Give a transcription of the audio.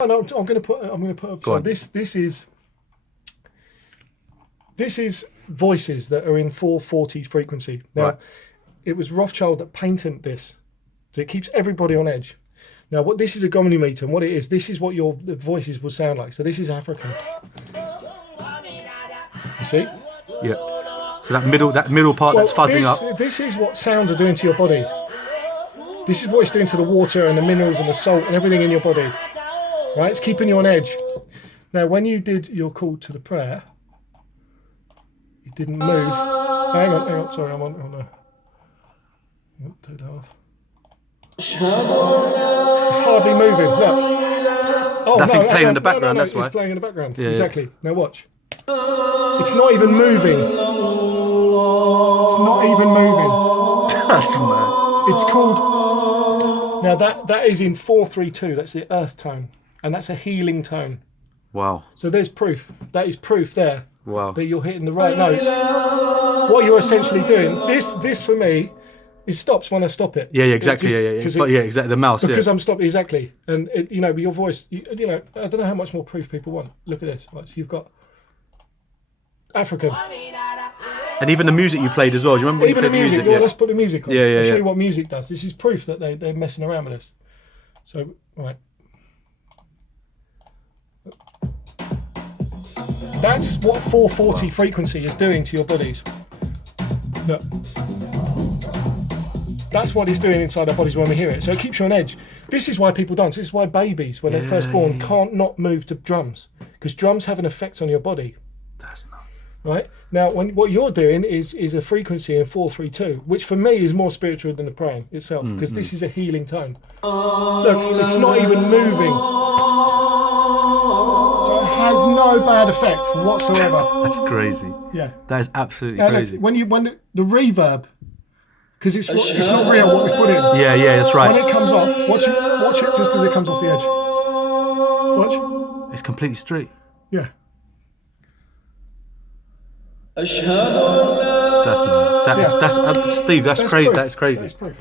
Oh, no, I'm going to put. So this is voices that are in 440 frequency. Now, it was Rothschild that patented this, so it keeps everybody on edge. Now, what this is a Gomini meter, and what it is, this is what the voices will sound like. So this is African. You see? Yeah. So that middle part that's fuzzing up. This is what sounds are doing to your body. This is what it's doing to the water and the minerals and the salt and everything in your body. Right? It's keeping you on edge. Now, when you did your call to the prayer, you didn't move. Hang on. Sorry, I'm on. Take that off. It's hardly moving. Look. Oh, Nothing's playing in the background. That's why. It's playing in the background. Yeah, exactly. Yeah. Now watch. It's not even moving. It's not even moving. That's mad. It's called. Now that is in 432. That's the earth tone, and that's a healing tone. Wow. So there's proof. That is proof there. Wow. That you're hitting the right notes. What you're essentially doing. This for me. It stops when I stop it. Yeah, exactly. Yeah, exactly. The mouse. Because I'm stopping exactly, and your voice. I don't know how much more proof people want. Look at this. Right, so you've got African, and even the music you played as well. Do you remember when even you played the music? Yeah. Let's put the music on. Yeah. I'll show you what music does. This is proof that they're messing around with us. So right, that's what 440 frequency is doing to your bodies. Look. That's what it's doing inside our bodies when we hear it. So it keeps you on edge. This is why people dance. This is why babies, when they're first born, can't not move to drums. Because drums have an effect on your body. That's nuts. Right? Now, what you're doing is a frequency in 432, which for me is more spiritual than the praying itself. Because this is a healing tone. Look, it's not even moving. So it has no bad effect whatsoever. That's crazy. Yeah. That is absolutely Now, crazy. Look, when the reverb, because it's not real what we've put in. Yeah, that's right. When it comes off, watch it just as it comes off the edge. Watch. It's completely straight. Yeah. That's mad. Steve, that's crazy. Proof. That's crazy. That's proof.